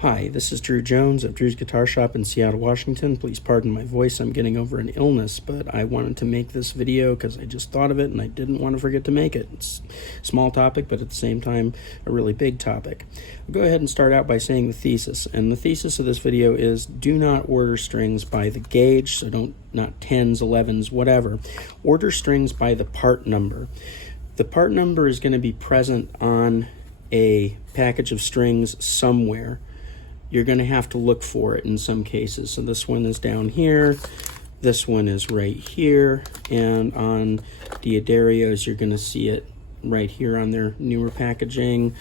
Hi, this is Drew Jones of Drew's Guitar Shop in Seattle, Washington. Please pardon my voice. I'm getting over an illness, but I wanted to make this video because I just thought of it and I didn't want to forget to make it. It's a small topic, but at the same time, a really big topic. I'll go ahead and start out by saying the thesis. And the thesis of this video is do not order strings by the gauge, so not 10s, 11s, whatever. Order strings by the part number. The part number is going to be present on a package of strings somewhere. You're going to have to look for it in some cases. So this one is down here, this one is right here, and on D'Addarios you're going to see it right here on their newer packaging.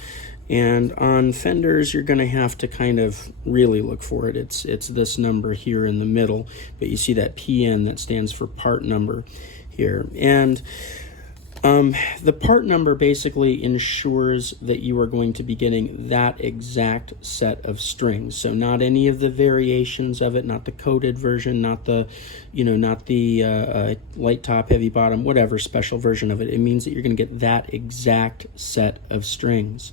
And on Fenders you're going to have to kind of really look for it. It's this number here in the middle, but you see that PN that stands for part number here. And the part number basically ensures that you are going to be getting that exact set of strings. So not any of the variations of it, not the coated version, not the, light top, heavy bottom, whatever special version of it. It means that you're going to get that exact set of strings.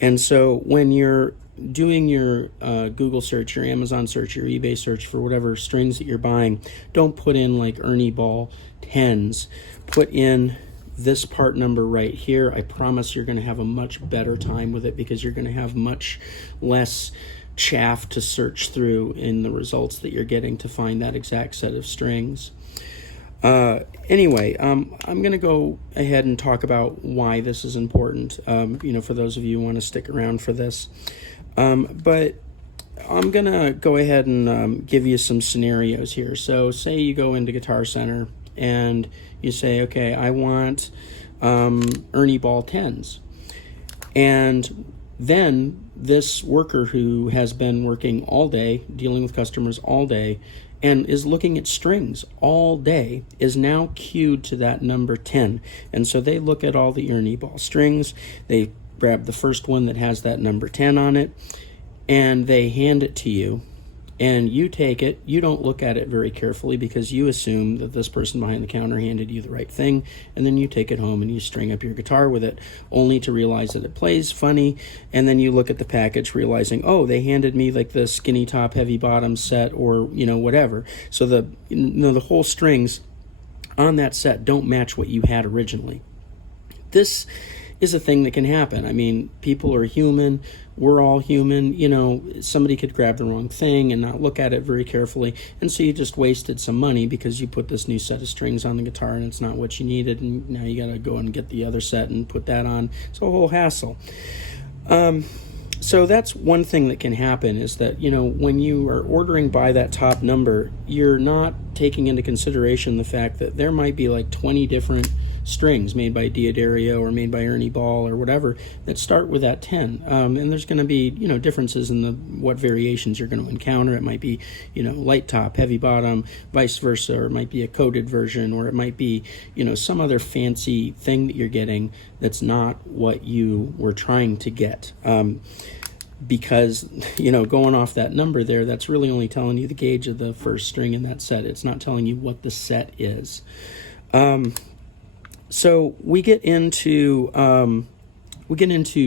And so when you're doing your Google search, your Amazon search, your eBay search for whatever strings that you're buying, don't put in like Ernie Ball 10s. Put in this part number right here. I promise you're going to have a much better time with it because you're going to have much less chaff to search through in the results that you're getting to find that exact set of strings. Anyway, I'm going to go ahead and talk about why this is important, for those of you who want to stick around for this. But I'm going to go ahead and give you some scenarios here. So say you go into Guitar Center and you say, okay, I want Ernie Ball 10s. And then this worker who has been working all day, dealing with customers all day, and is looking at strings all day, is now queued to that number 10. And so they look at all the Ernie Ball strings, they grab the first one that has that number 10 on it, and they hand it to you. And you take it, you don't look at it very carefully because you assume that this person behind the counter handed you the right thing, and then you take it home and you string up your guitar with it, only to realize that it plays funny, and then you look at the package realizing, oh, they handed me like the skinny top, heavy bottom set, or, whatever. So the whole strings on that set don't match what you had originally. This is a thing that can happen. I mean, people are human. We're all human. Somebody could grab the wrong thing and not look at it very carefully. And so you just wasted some money because you put this new set of strings on the guitar and it's not what you needed. And now you got to go and get the other set and put that on. It's a whole hassle. So that's one thing that can happen is that, when you are ordering by that top number, you're not taking into consideration the fact that there might be like 20 different strings made by D'Addario or made by Ernie Ball or whatever that start with that 10. And there's going to be, differences in what variations you're going to encounter. It might be, light top, heavy bottom, vice versa, or it might be a coated version, or it might be, some other fancy thing that you're getting that's not what you were trying to get. Because, going off that number there, that's really only telling you the gauge of the first string in that set. It's not telling you what the set is. So we get into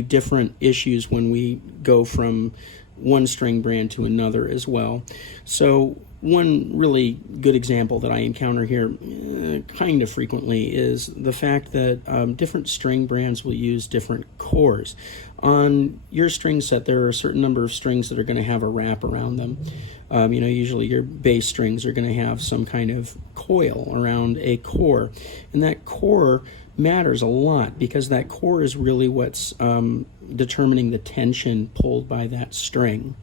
different issues when we go from one string brand to another as well. So one really good example that I encounter here kind of frequently is the fact that different string brands will use different cores. On your string set, there are a certain number of strings that are going to have a wrap around them. Usually your bass strings are going to have some kind of coil around a core. And that core matters a lot because that core is really what's determining the tension pulled by that string.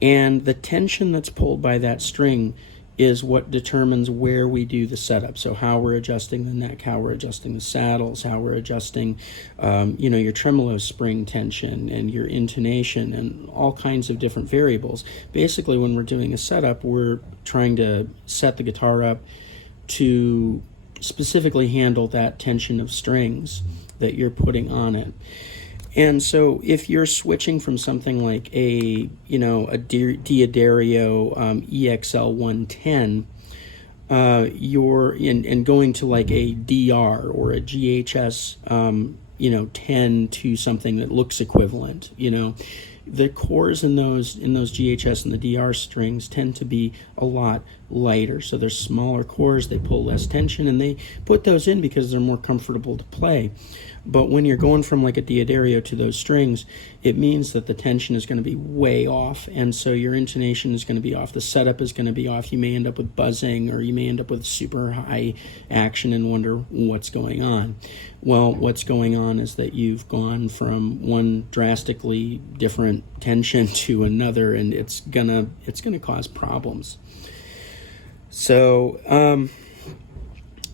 And the tension that's pulled by that string is what determines where we do the setup. So how we're adjusting the neck, how we're adjusting the saddles, how we're adjusting, your tremolo spring tension and your intonation and all kinds of different variables. Basically, when we're doing a setup, we're trying to set the guitar up to specifically handle that tension of strings that you're putting on it. And so if you're switching from something like a D'Addario EXL 110, you're and going to like a DR or a GHS 10 to something that looks equivalent, the cores in those GHS and the DR strings tend to be a lot lighter. So they're smaller cores, they pull less tension, and they put those in because they're more comfortable to play. But when you're going from like a Diodario to those strings, it means that the tension is going to be way off, and so your intonation is going to be off, the setup is going to be off, you may end up with buzzing, or you may end up with super high action and wonder what's going on. Well, what's going on is that you've gone from one drastically different tension to another, and it's gonna cause problems. So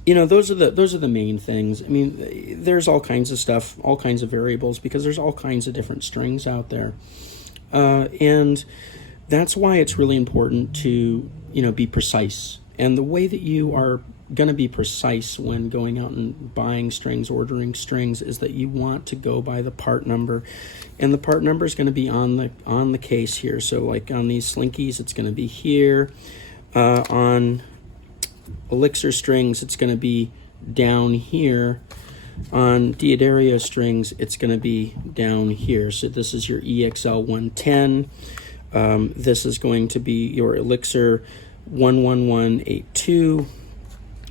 those are the main things. I mean, there's all kinds of stuff, all kinds of variables, because there's all kinds of different strings out there, and that's why it's really important to be precise. And the way that you are going to be precise when going out and buying strings, ordering strings, is that you want to go by the part number, and the part number is going to be on the case here. So like on these Slinkies, it's going to be here. On Elixir strings, it's going to be down here. On Diodario strings, it's going to be down here. So this is your EXL 110. This is going to be your Elixir 11182.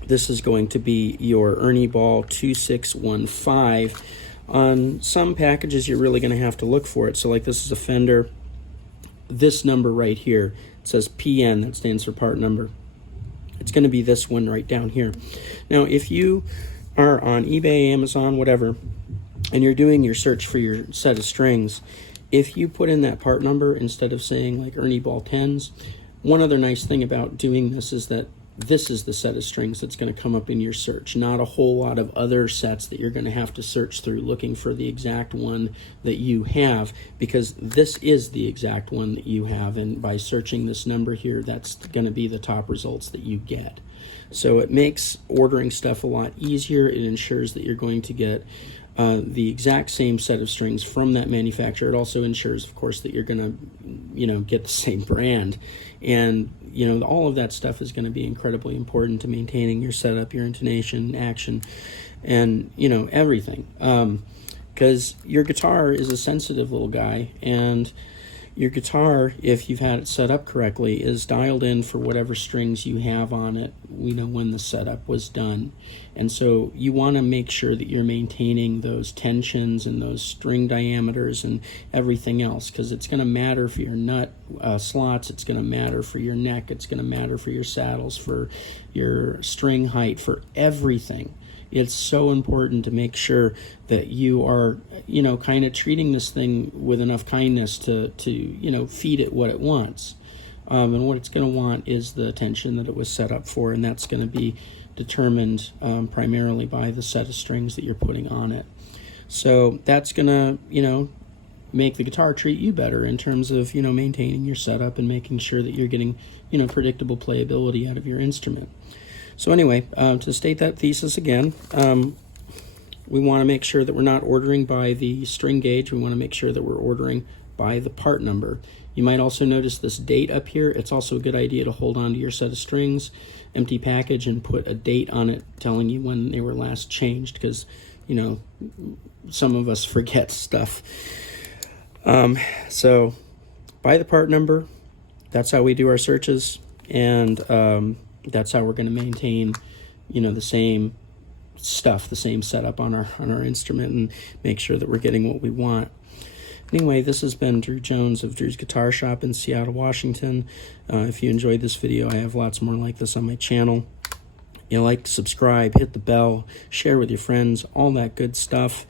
This is going to be your Ernie Ball 2615. On some packages, you're really going to have to look for it. So like this is a Fender. This number right here, it says PN, that stands for part number. It's going to be this one right down here. Now, if you are on eBay, Amazon, whatever, and you're doing your search for your set of strings, if you put in that part number instead of saying like Ernie Ball 10s, one other nice thing about doing this is that this is the set of strings that's going to come up in your search, not a whole lot of other sets that you're going to have to search through looking for the exact one that you have, because this is the exact one that you have, and by searching this number here, that's going to be the top results that you get. So it makes ordering stuff a lot easier. It ensures that you're going to get the exact same set of strings from that manufacturer. It also ensures, of course, that you're going to, get the same brand. And, all of that stuff is going to be incredibly important to maintaining your setup, your intonation, action, and, everything. Because your guitar is a sensitive little guy, and your guitar, if you've had it set up correctly, is dialed in for whatever strings you have on it, when the setup was done. And so you want to make sure that you're maintaining those tensions and those string diameters and everything else, because it's going to matter for your nut slots, it's going to matter for your neck, it's going to matter for your saddles, for your string height, for everything. It's so important to make sure that you are, kind of treating this thing with enough kindness to feed it what it wants. And what it's going to want is the tension that it was set up for, and that's going to be determined primarily by the set of strings that you're putting on it. So that's going to, make the guitar treat you better in terms of, maintaining your setup and making sure that you're getting, predictable playability out of your instrument. So anyway, to state that thesis again, we want to make sure that we're not ordering by the string gauge. We want to make sure that we're ordering by the part number. You might also notice this date up here. It's also a good idea to hold on to your set of strings, empty package, and put a date on it telling you when they were last changed, because, some of us forget stuff. So by the part number, that's how we do our searches, and that's how we're going to maintain, the same stuff, the same setup on our instrument, and make sure that we're getting what we want. Anyway, this has been Drew Jones of Drew's Guitar Shop in Seattle, Washington. If you enjoyed this video, I have lots more like this on my channel. Like, subscribe, hit the bell, share with your friends, all that good stuff.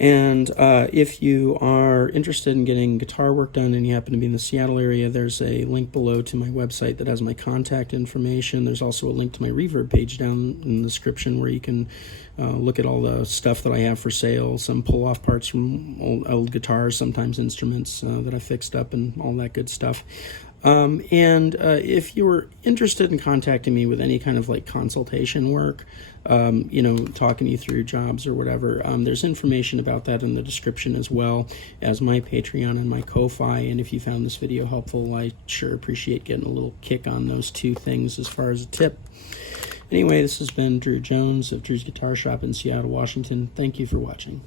And if you are interested in getting guitar work done and you happen to be in the Seattle area, there's a link below to my website that has my contact information. There's also a link to my Reverb page down in the description where you can look at all the stuff that I have for sale, some pull-off parts from old guitars, sometimes instruments that I fixed up, and all that good stuff. And if you're interested in contacting me with any kind of like consultation work, talking you through jobs or whatever, there's information about that in the description, as well as my Patreon and my Ko-Fi. And if you found this video helpful, I sure appreciate getting a little kick on those two things as far as a tip. Anyway, this has been Drew Jones of Drew's Guitar Shop in Seattle, Washington. Thank you for watching.